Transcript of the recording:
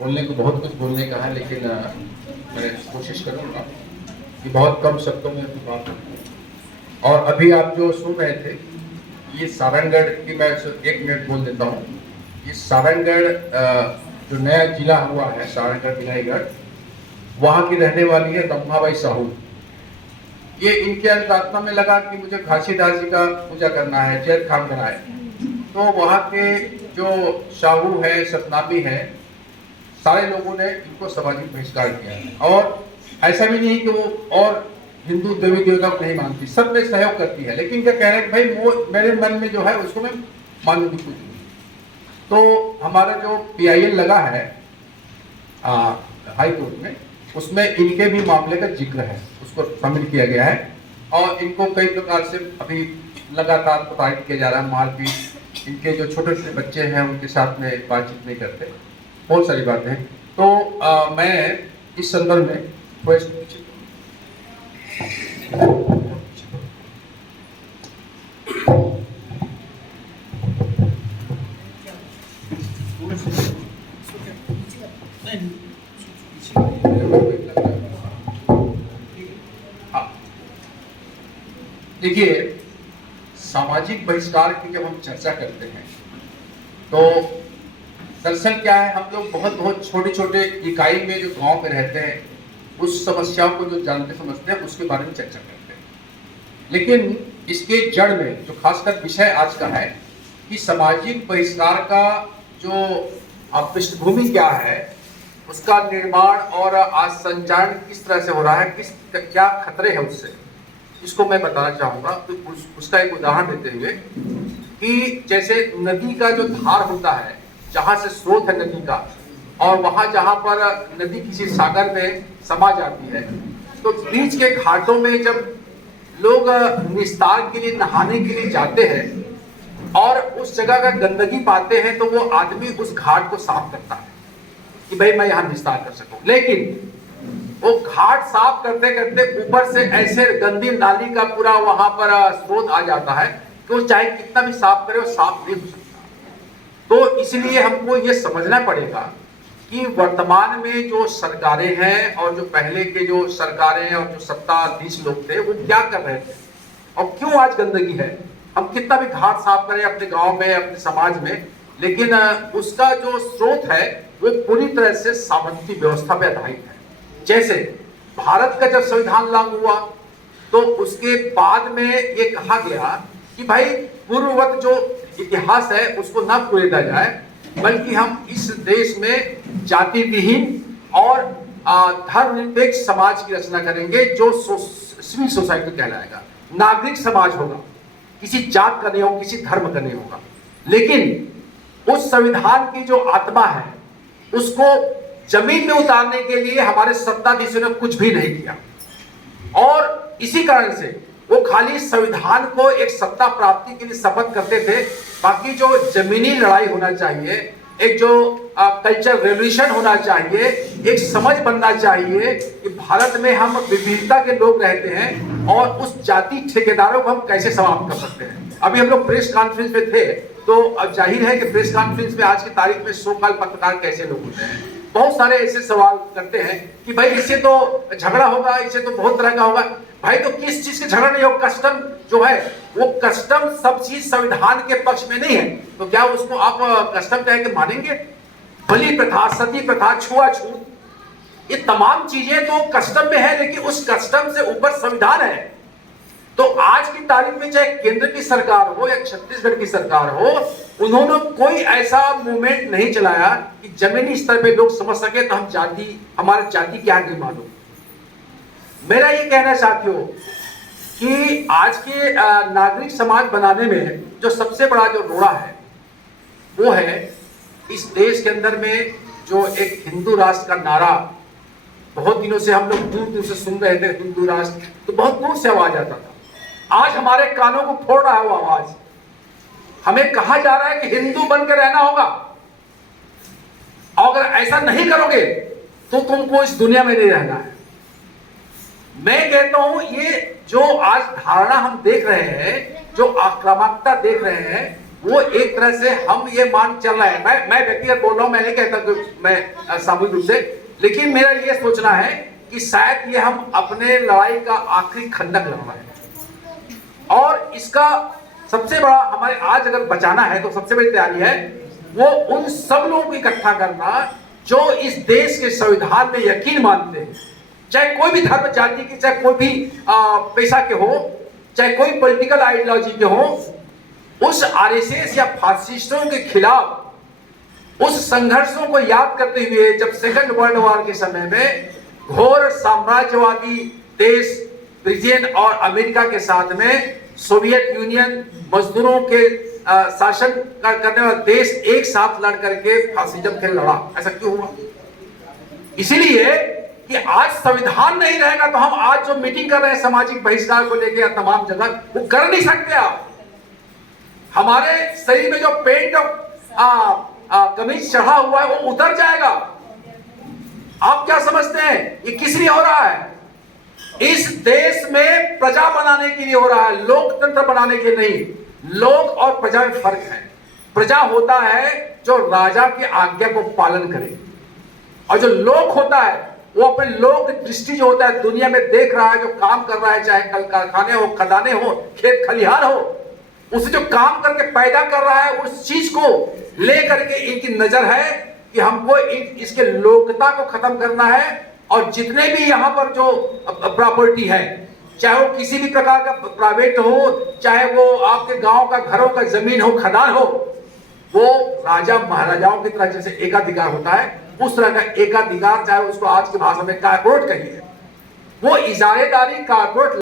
बोलने को बहुत कुछ बोलने का है, लेकिन मैं कोशिश करूँगा कि बहुत कम शब्दों में अपनी बात रखूँ। और अभी आप जो सुन रहे थे, ये सारंगगढ़ की, मैं सिर्फ 1 मिनट बोल देता हूँ। ये सारंगगढ़ जो नया जिला हुआ है, सारंगगढ़ विधायगढ़, वहाँ की रहने वाली है रंभाबाई साहू। ये इनके अंतरात्मा में लगा कि मुझे घासीदास जी का पूजा करना है, जैत खान बनाए। तो वहाँ के जो साहू है, सतनामी है, सारे लोगों ने इनको सामाजिक बहिष्कार किया है। और ऐसा भी नहीं कि वो और हिंदू देवी देवता को नहीं मानती, सब में सहयोग करती है, लेकिन क्या कह रहे हैं कि भाई मेरे मन में जो है उसको मैं मानूंगी कुछ नहीं। तो हमारा जो PIL लगा है हाई कोर्ट में, उसमें इनके भी मामले का जिक्र है, उसको शामिल किया गया है। और इनको कई प्रकार से अभी लगातार प्रताड़ित किया जा रहा है, मारपीट, इनके जो छोटे छोटे बच्चे हैं उनके साथ में बातचीत नहीं करते, बहुत सारी बातें हैं। तो मैं इस संदर्भ में देखिए, सामाजिक बहिष्कार की जब हम चर्चा करते हैं तो दरअसल क्या है, हम लोग बहुत बहुत छोटे छोटे इकाई में जो गांव में रहते हैं उस समस्याओं को जो जानते समझते हैं उसके बारे में चर्चा करते हैं। लेकिन इसके जड़ में जो खासकर विषय आज का है कि सामाजिक बहिष्कार का जो पृष्ठभूमि क्या है, उसका निर्माण और आज संचालन किस तरह से हो रहा है, क्या खतरे हैं उससे, इसको मैं बताना चाहूंगा। तो उसका एक उदाहरण देते हुए कि जैसे नदी का जो धार होता है, जहां से स्रोत है नदी का, और वहां जहां पर नदी किसी सागर में समा जाती है, तो बीच के घाटों में जब लोग निस्तार के लिए, नहाने के लिए जाते हैं और उस जगह का गंदगी पाते हैं, तो वो आदमी उस घाट को साफ करता है कि भाई मैं यहाँ निस्तार कर सकूं। लेकिन वो घाट साफ करते करते ऊपर से ऐसे गंदी नाली का पूरा वहां पर स्रोत आ जाता है कि वो चाहे कितना भी साफ करे, वो साफ नहीं हो सकता। तो इसलिए हमको ये समझना पड़ेगा कि वर्तमान में जो सरकारें हैं और जो पहले के जो सरकारें और जो सत्ताधीश लोग थे, वो क्या कर रहे थे और क्यों आज गंदगी है। हम कितना भी घाट साफ करें अपने गांव में, अपने समाज में, लेकिन उसका जो स्रोत है वो पूरी तरह से सामंती व्यवस्था पे आधारित है। जैसे भारत का जब संविधान लागू हुआ तो उसके बाद में ये कहा गया कि भाई पूर्ववत जो इतिहास है उसको ना कुरेदा जाए, बल्कि हम इस देश में जाति विहीन और धर्मनिरपेक्ष समाज की रचना करेंगे, जो सिविल सोसाइटी कहलाएगा, नागरिक समाज होगा, किसी जात का नहीं होगा, किसी धर्म का नहीं होगा। लेकिन उस संविधान की जो आत्मा है उसको जमीन में उतारने के लिए हमारे सत्ताधीशों ने कुछ भी नहीं किया, और इसी कारण से वो खाली संविधान को एक सत्ता प्राप्ति के लिए शपथ करते थे। बाकी जो जमीनी लड़ाई होना चाहिए, एक जो कल्चर रेवोल्यूशन होना चाहिए, एक समझ बनना चाहिए कि भारत में हम विविधता के लोग रहते हैं और उस जाति ठेकेदारों को हम कैसे समाप्त कर सकते हैं। अभी हम लोग प्रेस कॉन्फ्रेंस में थे, तो अब जाहिर है कि प्रेस कॉन्फ्रेंस में आज की तारीख में सो-कॉल्ड पत्रकार कैसे लोग होते हैं, बहुत सारे ऐसे सवाल करते हैं कि भाई इससे तो झगड़ा होगा, इससे तो बहुत तरह का होगा। भाई तो किस चीज के झगड़ा नहीं होगा? कस्टम जो है वो कस्टम सब चीज संविधान के पक्ष में नहीं है, तो क्या उसको आप कस्टम कह के मानेंगे? बलि प्रथा, सती प्रथा, छुआछूत, ये तमाम चीजें तो कस्टम में है, लेकिन उस कस्टम से ऊपर संविधान है। तो आज की तारीख में चाहे केंद्र की सरकार हो या छत्तीसगढ़ की सरकार हो, उन्होंने कोई ऐसा मूवमेंट नहीं चलाया कि जमीनी स्तर पे लोग समझ सके तो हम जाति, हमारी जाति क्या नहीं मालूम। मेरा ये कहना साथियों कि आज के नागरिक समाज बनाने में जो सबसे बड़ा जो रोड़ा है वो है इस देश के अंदर में जो एक हिंदू राष्ट्र का नारा बहुत दिनों से हम लोग दूर दूर से सुन रहे थे, हिंदू राष्ट्र, तो बहुत दूर से आवाज आता था। आज हमारे कानों को फोड़ रहा है वो आवाज। हमें कहा जा रहा है कि हिंदू बनकर रहना होगा, और अगर ऐसा नहीं करोगे तो तुमको इस दुनिया में नहीं रहना है। मैं कहता हूं ये जो आज धारणा हम देख रहे हैं, जो आक्रामकता देख रहे हैं, वो एक तरह से हम ये मान चल रहे हैं, मैं व्यक्तिगत बोल रहा हूं, मैं नहीं कहता कि मैं सामूहिक रूप से, लेकिन मेरा ये सोचना है कि शायद ये हम अपने लड़ाई का आखिरी खंडक लड़ रहे हैं। और इसका सबसे बड़ा हमारे आज अगर बचाना है तो सबसे बड़ी तैयारी है वो उन सब लोगों को इकट्ठा करना जो इस देश के संविधान में यकीन मानते हैं, चाहे कोई भी धर्म जाति की, चाहे कोई भी पेशा के हो, चाहे कोई पॉलिटिकल आइडियोलॉजी के हो, उस आरएसएस या फासिस्टों के खिलाफ उस संघर्षों को याद करते हुए जब सेकंड वर्ल्ड वॉर के समय में घोर साम्राज्यवादी देश ब्रिटेन और अमेरिका के साथ में सोवियत यूनियन, मजदूरों के शासन करने वाला देश एक साथ लड़ करके फासिज्म के लड़ा। ऐसा क्यों हुआ? इसीलिए कि आज संविधान नहीं रहेगा तो हम आज जो मीटिंग कर रहे हैं सामाजिक बहिष्कार को लेकर तमाम जगह, वो कर नहीं सकते आप। हमारे शरीर में जो पेंट कमीज चढ़ा हुआ है वो उतर जाएगा। आप क्या समझते हैं ये किस लिए हो रहा है? इस देश में प्रजा बनाने के लिए हो रहा है, लोकतंत्र बनाने के लिए नहीं। लोक और प्रजा में फर्क है। प्रजा होता है जो राजा की आज्ञा को पालन करे, और जो लोक होता है वो अपने लोक दृष्टि जो होता है दुनिया में देख रहा है, जो काम कर रहा है, चाहे कल कारखाने हो, खदाने हो, खेत खलिहान हो, उसे जो काम करके पैदा कर रहा है उस चीज को लेकर के इनकी नजर है कि हमको इसके लोकता को खत्म करना है। और जितने भी यहाँ पर जो प्रॉपर्टी है, चाहे वो किसी भी प्रकार का प्राइवेट हो, चाहे वो आपके गांव का घरों का जमीन हो, खदान हो, वो राजा महाराजाओं की तरह जैसे एकाधिकार होता है उस तरह का एकाधिकार, चाहे उसको आज की भाषा में कारपोरेट कहिए, वो इजारेदारी कारपोरेट